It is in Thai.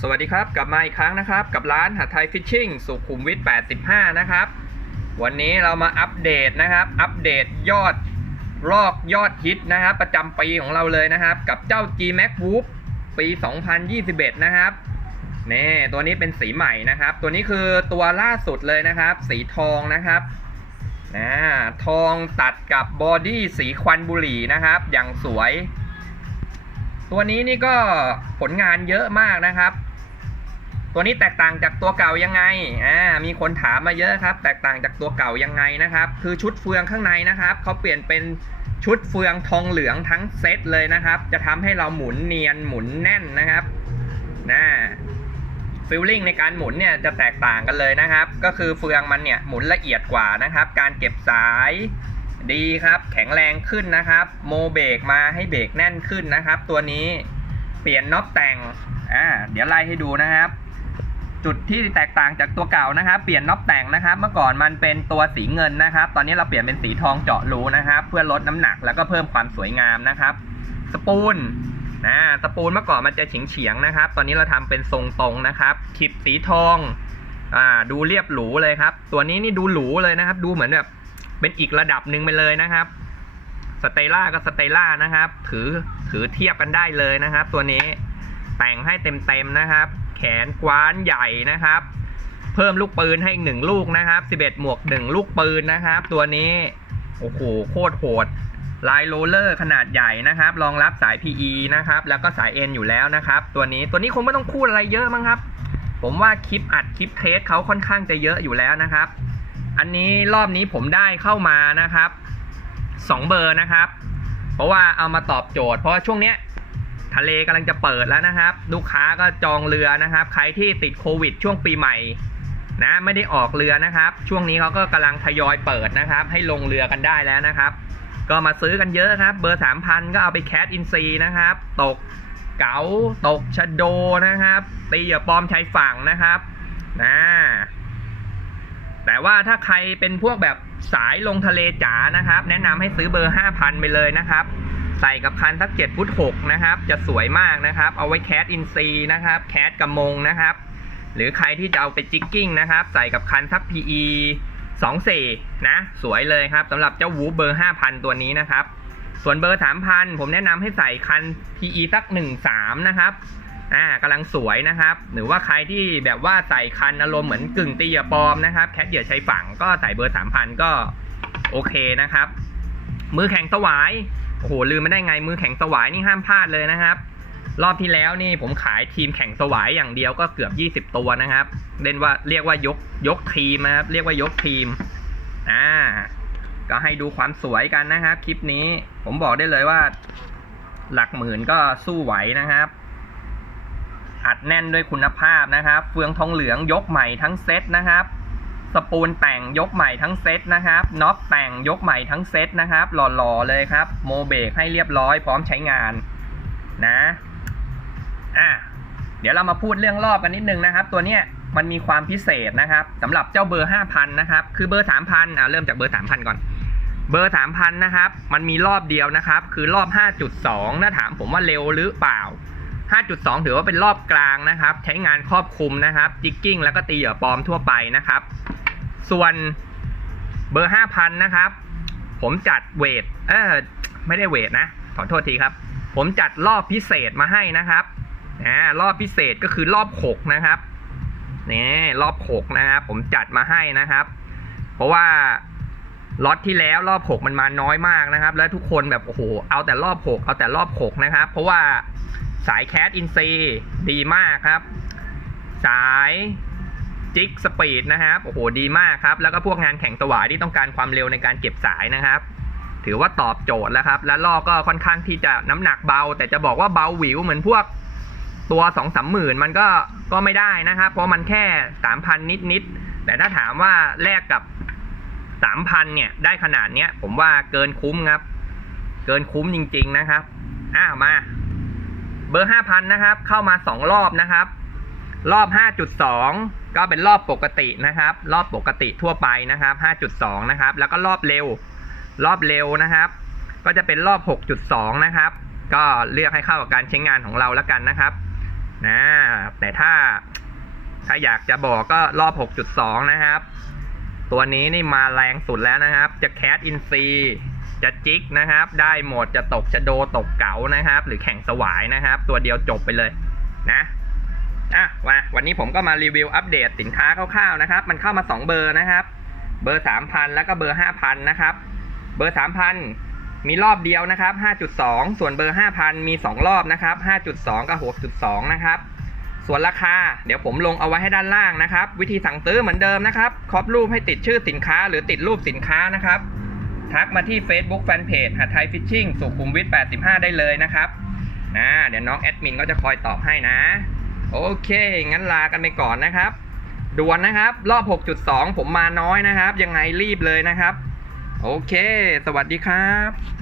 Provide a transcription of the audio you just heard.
สวัสดีครับกลับมาอีกครั้งนะครับ กับร้านหาไทยฟิชชิ่งสุขุมวิท 85 นะครับ วันนี้เรามาอัปเดตนะครับ อัปเดตยอดรอกยอดฮิตนะครับ ประจำปีของเราเลยนะครับ กับเจ้า G Max Whoop ปี 2021 นะครับนี่ตัวนี้เป็นสีใหม่นะครับ ตัวนี้คือตัวล่าสุดเลยนะครับ สีทองนะครับนะทองตัดกับบอดี้สีควันบุหรี่นะครับ อย่างสวย ตัวนี้นี่ก็ผลงานเยอะมากนะครับ ตัวนี้แตกต่างจากตัวเก่ายังไงอ่ามีคนถามมาเยอะครับ แตกต่างจากตัวเก่ายังไงนะครับ คือชุดเฟืองข้างในนะครับเขาเปลี่ยนเป็นชุดเฟืองทองเหลืองทั้งเซตเลยนะครับ จะทำให้เราหมุนเนียนหมุนแน่นนะครับนะฟิลลิ่งในการหมุนเนี่ยจะแตกต่างกันเลยนะครับ ก็คือเฟืองมันเนี่ยหมุนละเอียดกว่านะครับ การเก็บสาย ดีครับ แข็งแรงขึ้นนะครับ โมเบรกมาให้เบรกแน่นขึ้นนะครับ ตัวนี้เปลี่ยนน็อปแต่งอ่าเดี๋ยวไล่ให้ดูนะครับ จุดที่แตกต่างจากตัวเก่านะครับ เปลี่ยนน็อปแต่งนะครับ เมื่อก่อนมันเป็นตัวสีเงินนะครับ ตอนนี้เราเปลี่ยนเป็นสีทองเจาะรูนะครับ เพื่อลดน้ำหนักแล้วก็เพิ่มความสวยงามนะครับ สปูนนะสปูนเมื่อก่อนมันจะเฉียงเฉียงๆนะครับ ตอนนี้เราทำเป็นทรงตรงนะครับขีบสีทองอ่าดูเรียบหรูเลยครับ ตัวนี้นี่ดูหรูเลยนะครับ ดูเหมือนแบบ เป็นอีกระดับหนึ่งไปเลยนะครับสเตล่ากับสเตล่านะครับ ถือถือเทียบกันได้เลยนะครับ ตัวนี้แต่งให้เต็มๆนะครับ แขนกว้านใหญ่นะครับ เพิ่มลูกปืนให้อีกหนึ่งลูกนะครับ 11 หมวก 1 ลูกปืนนะครับ ตัวนี้โอ้โหโคตรโหดลายโรลเลอร์ขนาดใหญ่นะครับ รองรับสาย PE นะครับ แล้วก็สาย N อยู่แล้วนะครับ ตัวนี้ตัวนี้คงไม่ต้องพูดอะไรเยอะมั้งครับ ผมว่าคลิปอัดคลิปเทสเขาค่อนข้างจะเยอะอยู่แล้วนะครับ อันนี้รอบนี้ผมได้เข้ามานะครับ 2 เบอร์นะครับ เพราะว่าเอามาตอบโจทย์ เพราะว่าช่วงเนี้ยทะเลกำลังจะเปิดแล้วนะครับ ลูกค้าก็จองเรือนะครับ ใครที่ติดโควิด ช่วงปีใหม่นะไม่ได้ออกเรือนะครับ ช่วงนี้เขาก็กำลังทยอยเปิดนะครับ ให้ลงเรือกันได้แล้วนะครับ ก็มาซื้อกันเยอะครับ เบอร์ 3,000 ก็เอาไปแคสอินซีนะครับ ตกเก๋าตกชะโดนะครับ ตีอย่าปลอมชายฝั่งนะครับนะ แต่ว่าถ้าใครเป็นพวกแบบสายลงทะเลจ๋านะครับ แนะนำให้ซื้อเบอร์ 5,000 ไปเลยนะครับ ใส่กับคันสัก7ฟุต6นะครับ จะสวยมากนะครับ เอาไว้แคสอินซีนะครับ แคสกระมงนะครับ หรือใครที่จะเอาไปจิกกิ้งนะครับ ใส่กับคันสัก PE 24 นะ สวยเลยครับสำหรับเจ้าวูเบอร์ 5,000 ตัวนี้นะครับ ส่วนเบอร์ 3,000 ผมแนะนำให้ใส่คัน PE สัก 13 นะครับ อ่ากำลังสวยนะครับ หรือว่าใครที่แบบว่าใส่คันอารมณ์เหมือนกึ่งตีเหยื่อปลอมนะครับแคทเหยื่อชายฝั่งก็ใส่เบอร์3,000ก็โอเคนะครับ มือแข็งสวายโอ้โหลืมไม่ได้ไงมือแข็งสวายนี่ห้ามพลาดเลยนะครับ รอบที่แล้วนี่ผมขายทีมแข่งสวายอย่างเดียวก็เกือบ 20 ตัวนะครับ เล่นว่าเรียกว่ายกยกทีมนะครับเรียกว่ายกทีมอ่าก็ให้ดูความสวยกันนะครับ คลิปนี้ผมบอกได้เลยว่า หลักหมื่นก็สู้ไหวนะครับ อัดแน่นด้วยคุณภาพนะครับ เฟืองทองเหลืองยกใหม่ทั้งเซตนะครับ สปูนแต่งยกใหม่ทั้งเซตนะครับ น็อตแต่งยกใหม่ทั้งเซตนะครับ หล่อๆเลยครับ โมเบกให้เรียบร้อยพร้อมใช้งานนะอะเดี๋ยวเรามาพูดเรื่องรอบกันนิดนึงนะครับ ตัวเนี้ยมันมีความพิเศษนะครับสำหรับเจ้าเบอร์ 5,000 นะครับ คือเบอร์ 3,000อะเริ่มจากเบอร์ 3,000 ก่อนเบอร์ 3,000 นะครับ มันมีรอบเดียวนะครับ คือรอบ 5.2 ถ้าถามผมว่าเร็วหรือเปล่า 5.2 ถือว่าเป็นรอบกลางนะครับ ใช้งานครอบคลุมนะครับจิกกิ้งแล้วก็ตีเหยื่อปลอมทั่วไปนะครับ ส่วนเบอร์ 5,000 นะครับ ผมจัดเวทเออไม่ได้เวทนะ ขอโทษทีครับ ผมจัดรอบพิเศษมาให้นะครับอ่ารอบพิเศษก็คือรอบ 6 นะครับนี่รอบ 6 นะครับ ผมจัดมาให้นะครับ เพราะว่าล็อตที่แล้วรอบ 6 มันมาน้อยมากนะครับ แล้วทุกคนแบบโอ้โหเอาแต่รอบ 6 เอาแต่รอบ 6 นะครับ เพราะว่า สายแคสอินซีดีมากครับ สายจิกสปีดนะครับโอ้โหดีมากครับ แล้วก็พวกงานแข่งสวายที่ต้องการความเร็วในการเก็บสายนะครับ ถือว่าตอบโจทย์แล้วครับ และล่อก็ค่อนข้างที่จะน้ำหนักเบา แต่จะบอกว่าเบาหวิวเหมือนพวกตัวสองสามหมื่นมันก็ก็ไม่ได้นะครับ เพราะมันแค่สามพันนิดนิดแต่ถ้าถามว่าแลกกับสามพันเนี่ยได้ขนาดเนี้ย ผมว่าเกินคุ้มครับ เกินคุ้มจริง ๆนะครับ อ้าวมา เบอร์ห้าพันนะครับ เข้ามาสองรอบนะครับ รอบ5.2ก็เป็นรอบปกตินะครับ รอบปกติทั่วไปนะครับ5.2นะครับ แล้วก็รอบเร็ว รอบเร็วนะครับ ก็จะเป็นรอบ6.2นะครับ ก็เลือกให้เข้ากับการใช้งานของเราแล้วกันนะครับนะแต่ถ้าถ้าอยากจะบอกก็รอบ 6.2 นะครับ ตัวนี้นี่มาแรงสุดแล้วนะครับ จะแคสอินซี จะจิกนะครับ ได้หมดจะตกจะโดตกเก๋านะครับ หรือแข่งสวายนะครับ ตัวเดียวจบไปเลยนะอะมาวันนี้ผมก็มารีวิวอัปเดตสินค้าคร่าวๆนะครับ มันเข้ามา 2 เบอร์นะครับ เบอร์ 3,000 แล้วก็เบอร์ 5,000 นะครับ เบอร์ 3,000 มีรอบเดียวนะครับ 5.2 ส่วนเบอร์ 5,000 มี 2 รอบนะครับ 5.2 กับ 6.2 นะครับ ส่วนราคา เดี๋ยวผมลงเอาไว้ให้ด้านล่างนะครับ วิธีสั่งซื้อเหมือนเดิมนะครับครอบรูปให้ติดชื่อสินค้าหรือติดรูปสินค้านะครับ ทักมาที่ Facebook Fanpage หัดไทยฟิชชิ่งสุขุมวิท85 ได้เลยนะครับนะเดี๋ยวน้องแอดมินก็จะคอยตอบให้นะ โอเค งั้นลากันไปก่อนนะครับด่วนนะครับ รอบ 6.2 ผมมาน้อยนะครับ ยังไงรีบเลยนะครับ โอเค สวัสดีครับ